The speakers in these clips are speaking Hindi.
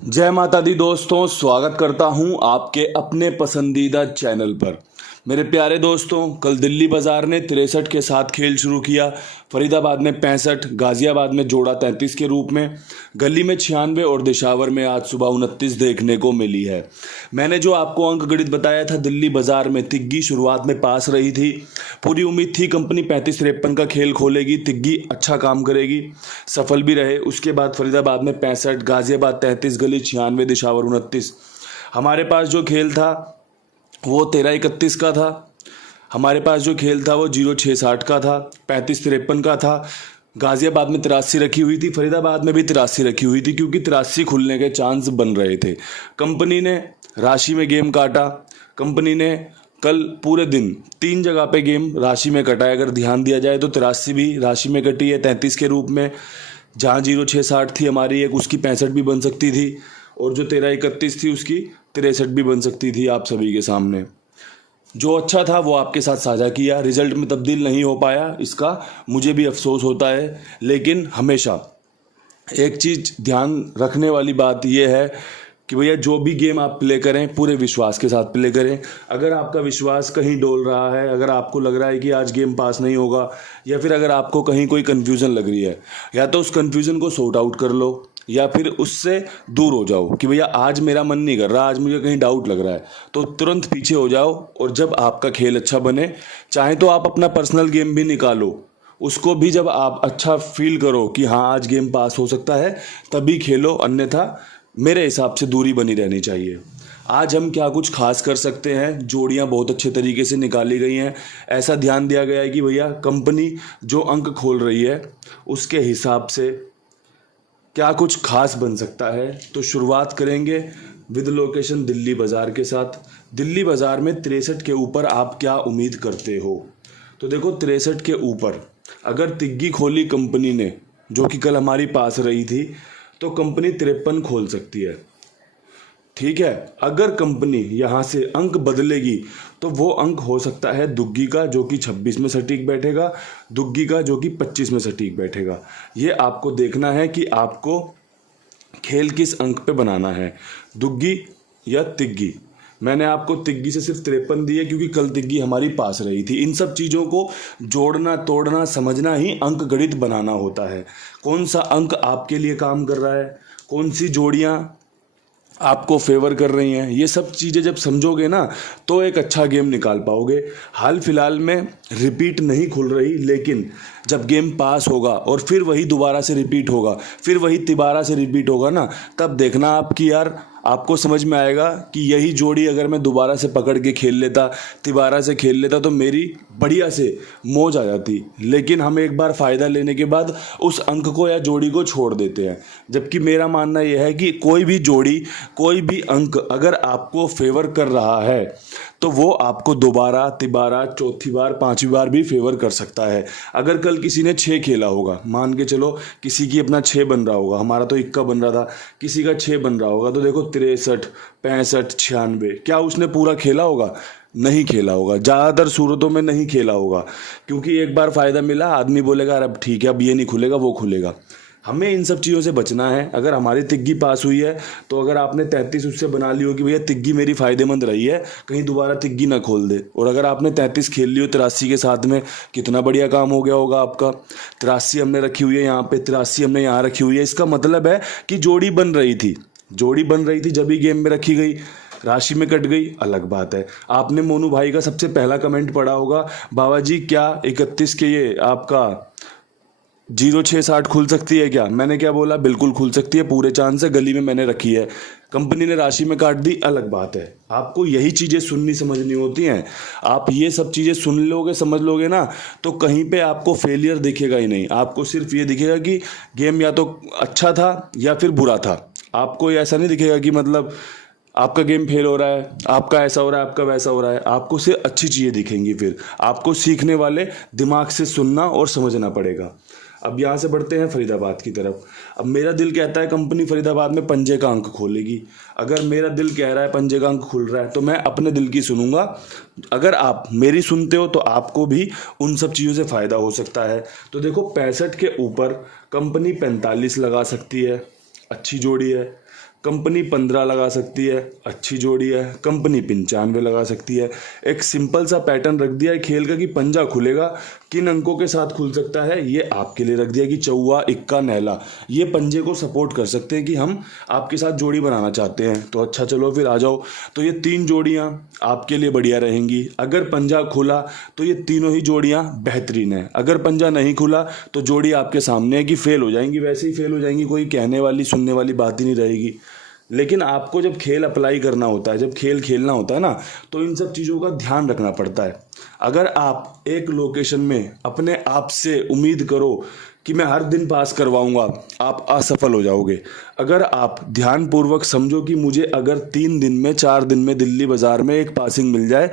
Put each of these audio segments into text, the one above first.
जय माता दी दोस्तों, स्वागत करता हूं आपके अपने पसंदीदा चैनल पर। मेरे प्यारे दोस्तों, कल दिल्ली बाजार ने 63 के साथ खेल शुरू किया। फरीदाबाद में 65, गाजियाबाद में जोड़ा 33 के रूप में, गली में 96 और दिशावर में आज सुबह 29 देखने को मिली है। मैंने जो आपको अंक गणित बताया था, दिल्ली बाजार में तिग्गी शुरुआत में पास रही थी। पूरी उम्मीद थी कंपनी 35-53 का खेल खोलेगी, तिग्गी अच्छा काम करेगी, सफल भी रहे। उसके बाद फरीदाबाद में 65, गाजियाबाद 33, गली 96, दिशावर 29। हमारे पास जो खेल था वो 13-31 का था। हमारे पास जो खेल था वो 0-6-60 का था, 35-53 का था। गाजियाबाद में 83 रखी हुई थी, फरीदाबाद में भी 83 रखी हुई थी, क्योंकि 83 खुलने के चांस बन रहे थे। कंपनी ने राशि में गेम काटा। कंपनी ने कल पूरे दिन 3 जगह पे गेम राशि में कटा है। अगर ध्यान दिया जाए तो 83 भी राशि में कटी है 33 के रूप में। जहाँ 0-6-60 थी हमारी एक, उसकी 65 भी बन सकती थी, और जो 13-31 थी उसकी 63 भी बन सकती थी। आप सभी के सामने जो अच्छा था वो आपके साथ साझा किया। रिजल्ट में तब्दील नहीं हो पाया, इसका मुझे भी अफसोस होता है। लेकिन हमेशा एक चीज़ ध्यान रखने वाली बात यह है कि भैया जो भी गेम आप प्ले करें पूरे विश्वास के साथ प्ले करें। अगर आपका विश्वास कहीं डोल रहा है, अगर आपको लग रहा है कि आज गेम पास नहीं होगा, या फिर अगर आपको कहीं कोई कन्फ्यूज़न लग रही है, या तो उस कन्फ्यूज़न को सॉर्ट आउट कर लो, या फिर उससे दूर हो जाओ कि भैया आज मेरा मन नहीं कर रहा, आज मुझे कहीं डाउट लग रहा है, तो तुरंत पीछे हो जाओ। और जब आपका खेल अच्छा बने, चाहे तो आप अपना पर्सनल गेम भी निकालो, उसको भी जब आप अच्छा फील करो कि हाँ आज गेम पास हो सकता है, तभी खेलो, अन्यथा मेरे हिसाब से दूरी बनी रहनी चाहिए। आज हम क्या कुछ खास कर सकते हैं, जोड़ियां बहुत अच्छे तरीके से निकाली गई हैं। ऐसा ध्यान दिया गया है कि भैया कंपनी जो अंक खोल रही है उसके हिसाब से क्या कुछ खास बन सकता है। तो शुरुआत करेंगे विद लोकेशन दिल्ली बाज़ार के साथ। दिल्ली बाज़ार में 63 के ऊपर आप क्या उम्मीद करते हो? तो देखो 63 के ऊपर अगर तिग्गी खोली कंपनी ने, जो कि कल हमारी पास रही थी, तो कंपनी 53 खोल सकती है। ठीक है, अगर कंपनी यहाँ से अंक बदलेगी तो वो अंक हो सकता है दुग्गी का, जो कि 26 में सटीक बैठेगा, दुग्गी का जो कि 25 में सटीक बैठेगा। ये आपको देखना है कि आपको खेल किस अंक पे बनाना है, दुग्गी या तिग्गी। मैंने आपको तिग्गी से सिर्फ 53 दी है क्योंकि कल तिग्गी हमारी पास रही थी। इन सब चीज़ों को जोड़ना, तोड़ना, समझना ही अंक गणित बनाना होता है। कौन सा अंक आपके लिए काम कर रहा है, कौन सी जोड़ियाँ आपको फेवर कर रही हैं, ये सब चीज़ें जब समझोगे ना तो एक अच्छा गेम निकाल पाओगे। हाल फिलहाल में रिपीट नहीं खुल रही, लेकिन जब गेम पास होगा और फिर वही दोबारा से रिपीट होगा, फिर वही तिबारा से रिपीट होगा ना, तब देखना आपकी यार, आपको समझ में आएगा कि यही जोड़ी अगर मैं दोबारा से पकड़ के खेल लेता, तिबारा से खेल लेता, तो मेरी बढ़िया से मौज आ जाती। लेकिन हम एक बार फ़ायदा लेने के बाद उस अंक को या जोड़ी को छोड़ देते हैं। जबकि मेरा मानना यह है कि कोई भी जोड़ी, कोई भी अंक अगर आपको फेवर कर रहा है तो वो आपको दोबारा, तिबारा, चौथी बार, 5वीं बार भी फेवर कर सकता है। अगर कल किसी ने 6 खेला होगा, मान के चलो किसी की अपना 6 बन रहा होगा, हमारा तो इक्का बन रहा था, किसी का 6 बन रहा होगा, तो देखो 63, 65, 96, क्या उसने पूरा खेला होगा? नहीं खेला होगा। ज़्यादातर सूरतों में नहीं खेला होगा, क्योंकि एक बार फ़ायदा मिला, आदमी बोलेगा अरे अब ठीक है, अब ये नहीं खुलेगा, वो खुलेगा। हमें इन सब चीज़ों से बचना है। अगर हमारी तिग्गी पास हुई है तो अगर आपने 33 उससे बना ली हो कि भैया तिग्गी मेरी फ़ायदेमंद रही है, कहीं दोबारा तिग्गी ना खोल दे, और अगर आपने 33 खेल ली हो 83 के साथ में, कितना बढ़िया काम हो गया होगा आपका। 83 हमने रखी हुई है यहाँ पे, 83 हमने यहाँ रखी हुई है, इसका मतलब है कि जोड़ी बन रही थी, जोड़ी बन रही थी, जब ही गेम में रखी गई। राशि में कट गई अलग बात है। आपने मोनू भाई का सबसे पहला कमेंट पढ़ा होगा, बाबा जी क्या 31 के ये आपका 0-6-60 खुल सकती है क्या? मैंने क्या बोला? बिल्कुल खुल सकती है, पूरे चांस है, गली में मैंने रखी है। कंपनी ने राशि में काट दी अलग बात है। आपको यही चीज़ें सुननी समझनी होती हैं। आप ये सब चीज़ें सुन लोगे, समझ लोगे ना, तो कहीं पे आपको फेलियर दिखेगा ही नहीं। आपको सिर्फ ये दिखेगा कि गेम या तो अच्छा था या फिर बुरा था। आपको ऐसा नहीं दिखेगा कि मतलब आपका गेम फेल हो रहा है, आपका ऐसा हो रहा है, आपका वैसा हो रहा है। आपको सिर्फ अच्छी चीज़ें दिखेंगी। फिर आपको सीखने वाले दिमाग से सुनना और समझना पड़ेगा। अब यहाँ से बढ़ते हैं फरीदाबाद की तरफ। अब मेरा दिल कहता है कंपनी फरीदाबाद में पंजे का अंक खोलेगी। अगर मेरा दिल कह रहा है पंजे का अंक खुल रहा है तो मैं अपने दिल की सुनूंगा। अगर आप मेरी सुनते हो तो आपको भी उन सब चीज़ों से फ़ायदा हो सकता है। तो देखो 65 के ऊपर कंपनी 45 लगा सकती है, अच्छी जोड़ी है। कंपनी 15 लगा सकती है, अच्छी जोड़ी है। कंपनी 95 लगा सकती है। एक सिंपल सा पैटर्न रख दिया है खेल का कि पंजा खुलेगा, किन अंकों के साथ खुल सकता है ये आपके लिए रख दिया कि चौवा, इक्का, नैला, ये पंजे को सपोर्ट कर सकते हैं कि हम आपके साथ जोड़ी बनाना चाहते हैं। तो अच्छा चलो फिर आ जाओ। तो ये 3 जोड़ियाँ आपके लिए बढ़िया रहेंगी। अगर पंजा खुला तो ये तीनों ही जोड़ियाँ बेहतरीन है। अगर पंजा नहीं खुला तो जोड़ी आपके सामने है कि फेल हो जाएंगी, वैसे ही फेल हो जाएंगी, कोई कहने वाली सुनने वाली बात ही नहीं रहेगी। लेकिन आपको जब खेल अप्लाई करना होता है, जब खेल खेलना होता है ना, तो इन सब चीज़ों का ध्यान रखना पड़ता है। अगर आप एक लोकेशन में अपने आप से उम्मीद करो कि मैं हर दिन पास करवाऊंगा, आप असफल हो जाओगे। अगर आप ध्यानपूर्वक समझो कि मुझे अगर 3 दिन में 4 दिन में दिल्ली बाज़ार में एक पासिंग मिल जाए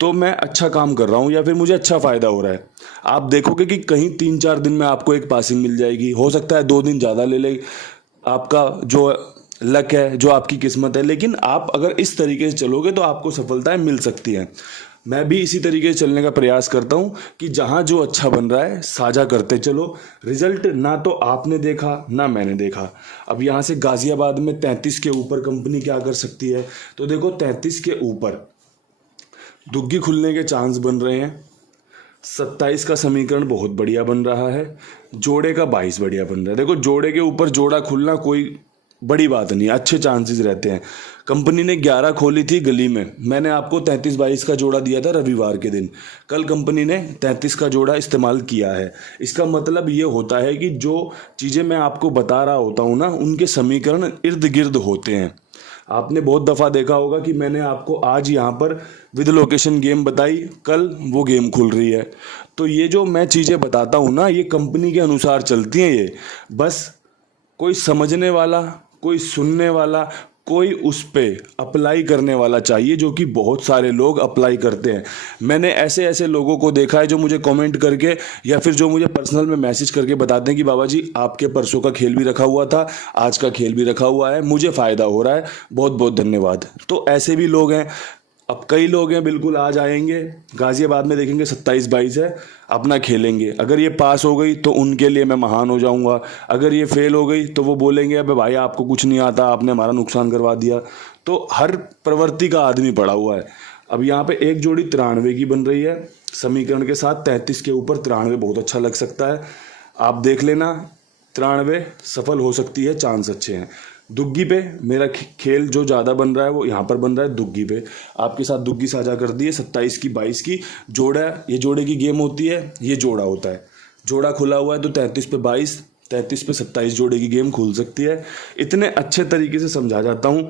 तो मैं अच्छा काम कर रहा हूँ या फिर मुझे अच्छा फ़ायदा हो रहा है। आप देखोगे कि कहीं 3-4 दिन में आपको एक पासिंग मिल जाएगी। हो सकता है 2 दिन ज़्यादा ले ले, आपका जो लक है, जो आपकी किस्मत है। लेकिन आप अगर इस तरीके से चलोगे तो आपको सफलताएं मिल सकती हैं। मैं भी इसी तरीके से चलने का प्रयास करता हूं कि जहां जो अच्छा बन रहा है साझा करते चलो। रिजल्ट ना तो आपने देखा ना मैंने देखा। अब यहां से गाजियाबाद में 33 के ऊपर कंपनी क्या कर सकती है, तो देखो 33 के ऊपर दुग्गी खुलने के चांस बन रहे हैं। 27 का समीकरण बहुत बढ़िया बन रहा है। जोड़े का 22 बढ़िया बन रहा है। देखो जोड़े के ऊपर जोड़ा खुलना कोई बड़ी बात नहीं है, अच्छे चांसेस रहते हैं। कंपनी ने 11 खोली थी गली में, मैंने आपको 33-22 का जोड़ा दिया था रविवार के दिन। कल कंपनी ने 33 का जोड़ा इस्तेमाल किया है। इसका मतलब ये होता है कि जो चीज़ें मैं आपको बता रहा होता हूँ ना, उनके समीकरण इर्द गिर्द होते हैं। आपने बहुत दफ़ा देखा होगा कि मैंने आपको आज यहाँ पर विद लोकेशन गेम बताई, कल वो गेम खुल रही है। तो ये जो मैं चीज़ें बताता हूँ ना, ये कंपनी के अनुसार चलती हैं। ये बस कोई समझने वाला, कोई सुनने वाला, कोई उस पे अप्लाई करने वाला चाहिए, जो कि बहुत सारे लोग अप्लाई करते हैं। मैंने ऐसे ऐसे लोगों को देखा है जो मुझे कमेंट करके या फिर जो मुझे पर्सनल में मैसेज करके बताते हैं कि बाबा जी आपके परसों का खेल भी रखा हुआ था, आज का खेल भी रखा हुआ है, मुझे फ़ायदा हो रहा है, बहुत बहुत धन्यवाद। तो ऐसे भी लोग हैं। अब कई लोग हैं बिल्कुल आज आएंगे, गाजियाबाद में देखेंगे 27-22 है, अपना खेलेंगे। अगर ये पास हो गई तो उनके लिए मैं महान हो जाऊंगा। अगर ये फेल हो गई तो वो बोलेंगे अबे भाई आपको कुछ नहीं आता, आपने हमारा नुकसान करवा दिया। तो हर प्रवृत्ति का आदमी पड़ा हुआ है। अब यहाँ पे एक जोड़ी 93 की बन रही है समीकरण के साथ। 33 के ऊपर 93 बहुत अच्छा लग सकता है, आप देख लेना। 93 सफल हो सकती है, चांस अच्छे हैं। दुग्गी पे मेरा खेल जो ज़्यादा बन रहा है वो यहाँ पर बन रहा है दुग्गी पे। आपके साथ दुग्गी साझा कर दी है 27 की 22 की जोड़ा। ये जोड़े की गेम होती है, ये जोड़ा होता है। जोड़ा खुला हुआ है तो 33 पे 22, 33 पे 27 जोड़े की गेम खुल सकती है। इतने अच्छे तरीके से समझा जाता हूँ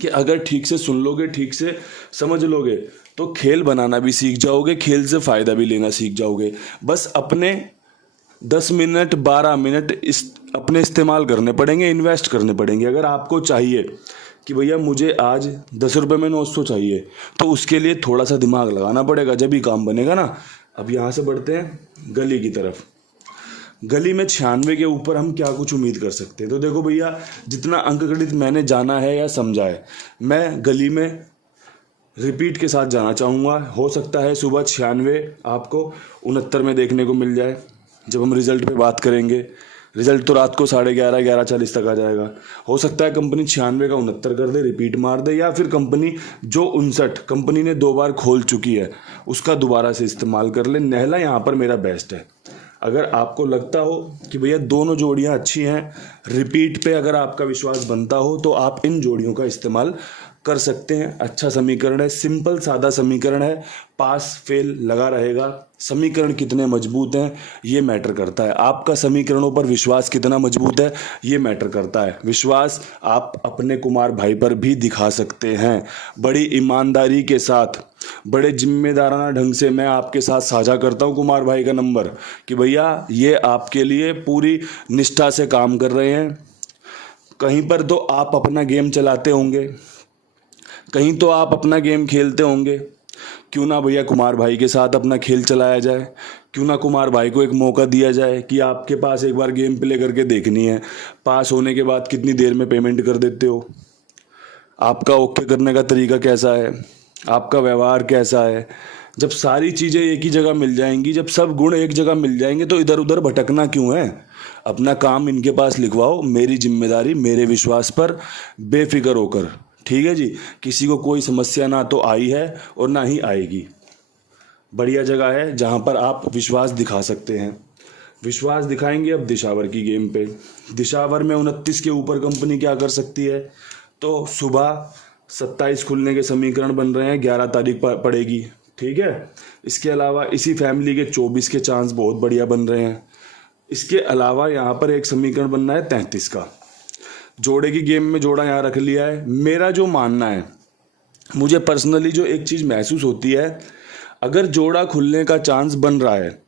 कि अगर ठीक से सुन लोगे, ठीक से समझ लोगे तो खेल बनाना भी सीख जाओगे, खेल से फ़ायदा भी लेना सीख जाओगे। बस अपने 10 मिनट 12 मिनट अपने इस्तेमाल करने पड़ेंगे, इन्वेस्ट करने पड़ेंगे। अगर आपको चाहिए कि भैया मुझे आज 10 रुपये में 900 चाहिए, तो उसके लिए थोड़ा सा दिमाग लगाना पड़ेगा, जब ही काम बनेगा ना। अब यहाँ से बढ़ते हैं गली की तरफ। गली में 96 के ऊपर हम क्या कुछ उम्मीद कर सकते हैं। तो देखो भैया, जितना अंकगणित मैंने जाना है या समझा है, मैं गली में रिपीट के साथ जाना चाहूँगा। हो सकता है सुबह 96 आपको 69 में देखने को मिल जाए। जब हम रिज़ल्ट पे बात करेंगे, रिज़ल्ट तो रात को 11:30 11:40 तक आ जाएगा। हो सकता है कंपनी 96 का 69 कर दे, रिपीट मार दे, या फिर कंपनी जो 59 कंपनी ने 2 बार खोल चुकी है उसका दोबारा से इस्तेमाल कर ले। नहला यहाँ पर मेरा बेस्ट है। अगर आपको लगता हो कि भैया दोनों जोड़ियाँ अच्छी हैं, रिपीट पे अगर आपका विश्वास बनता हो, तो आप इन जोड़ियों का इस्तेमाल कर सकते हैं। अच्छा समीकरण है, सिंपल सादा समीकरण है, पास फेल लगा रहेगा। समीकरण कितने मजबूत हैं ये मैटर करता है। आपका समीकरणों पर विश्वास कितना मजबूत है ये मैटर करता है। विश्वास आप अपने कुमार भाई पर भी दिखा सकते हैं। बड़ी ईमानदारी के साथ, बड़े जिम्मेदाराना ढंग से मैं आपके साथ साझा करता हूं कुमार भाई का नंबर, कि भैया ये आपके लिए पूरी निष्ठा से काम कर रहे हैं। कहीं पर तो आप अपना गेम चलाते होंगे, कहीं तो आप अपना गेम खेलते होंगे। क्यों ना भैया कुमार भाई के साथ अपना खेल चलाया जाए, क्यों ना कुमार भाई को एक मौका दिया जाए कि आपके पास एक बार गेम प्ले करके देखनी है। पास होने के बाद कितनी देर में पेमेंट कर देते हो, आपका ओके करने का तरीका कैसा है, आपका व्यवहार कैसा है। जब सारी चीज़ें एक ही जगह मिल जाएंगी, जब सब गुण एक जगह मिल जाएंगे, तो इधर उधर भटकना क्यों है। अपना काम इनके पास लिखवाओ, मेरी जिम्मेदारी मेरे विश्वास पर बेफिक्र होकर। ठीक है जी, किसी को कोई समस्या ना तो आई है और ना ही आएगी। बढ़िया जगह है जहाँ पर आप विश्वास दिखा सकते हैं। विश्वास दिखाएंगे अब दिशावर की गेम पे। दिशावर में 29 के ऊपर कंपनी क्या कर सकती है, तो सुबह 27 खुलने के समीकरण बन रहे हैं, 11 तारीख पड़ेगी। ठीक है, इसके अलावा इसी फैमिली के 24 के चांस बहुत बढ़िया बन रहे हैं। इसके अलावा यहाँ पर एक समीकरण बनना है 33 का। जोड़े की गेम में जोड़ा यहाँ रख लिया है। मेरा जो मानना है, मुझे पर्सनली जो एक चीज़ महसूस होती है, अगर जोड़ा खुलने का चांस बन रहा है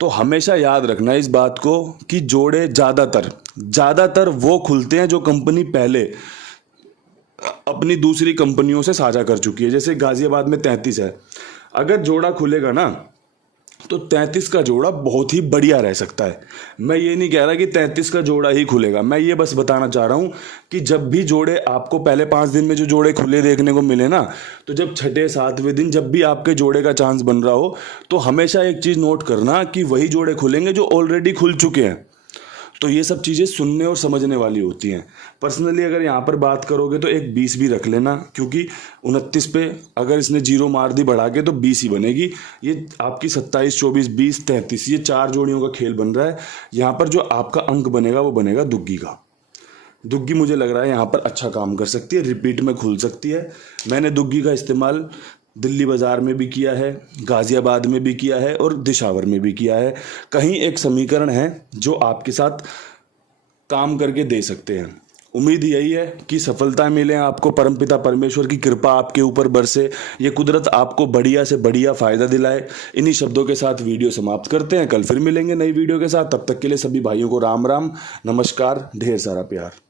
तो हमेशा याद रखना इस बात को कि जोड़े ज़्यादातर वो खुलते हैं जो कंपनी पहले अपनी दूसरी कंपनियों से साझा कर चुकी है। जैसे गाजियाबाद में 33 है, अगर जोड़ा खुलेगा ना तो 33 का जोड़ा बहुत ही बढ़िया रह सकता है। मैं ये नहीं कह रहा कि 33 का जोड़ा ही खुलेगा, मैं ये बस बताना चाह रहा हूँ कि जब भी जोड़े आपको पहले 5 दिन में जो जोड़े खुले देखने को मिले ना, तो जब छठे 7वें दिन जब भी आपके जोड़े का चांस बन रहा हो तो हमेशा एक चीज़ नोट करना कि वही जोड़े खुलेंगे जो ऑलरेडी खुल चुके हैं। तो ये सब चीज़ें सुनने और समझने वाली होती हैं। पर्सनली अगर यहाँ पर बात करोगे तो एक 20 भी रख लेना, क्योंकि 29 पे अगर इसने 0 मार दी बढ़ा के तो 20 ही बनेगी। ये आपकी 27, 24, 20, 33 ये 4 जोड़ियों का खेल बन रहा है। यहाँ पर जो आपका अंक बनेगा वो बनेगा दुग्गी का। दुग्गी मुझे लग रहा है यहाँ पर अच्छा काम कर सकती है, रिपीट में खुल सकती है। मैंने दुग्गी का इस्तेमाल दिल्ली बाज़ार में भी किया है, गाज़ियाबाद में भी किया है और दिशावर में भी किया है। कहीं एक समीकरण है जो आपके साथ काम करके दे सकते हैं। उम्मीद यही है कि सफलता मिले आपको, परमपिता परमेश्वर की कृपा आपके ऊपर बरसे, ये कुदरत आपको बढ़िया से बढ़िया फ़ायदा दिलाए। इन्हीं शब्दों के साथ वीडियो समाप्त करते हैं। कल फिर मिलेंगे नई वीडियो के साथ। तब तक के लिए सभी भाइयों को राम राम, नमस्कार, ढेर सारा प्यार।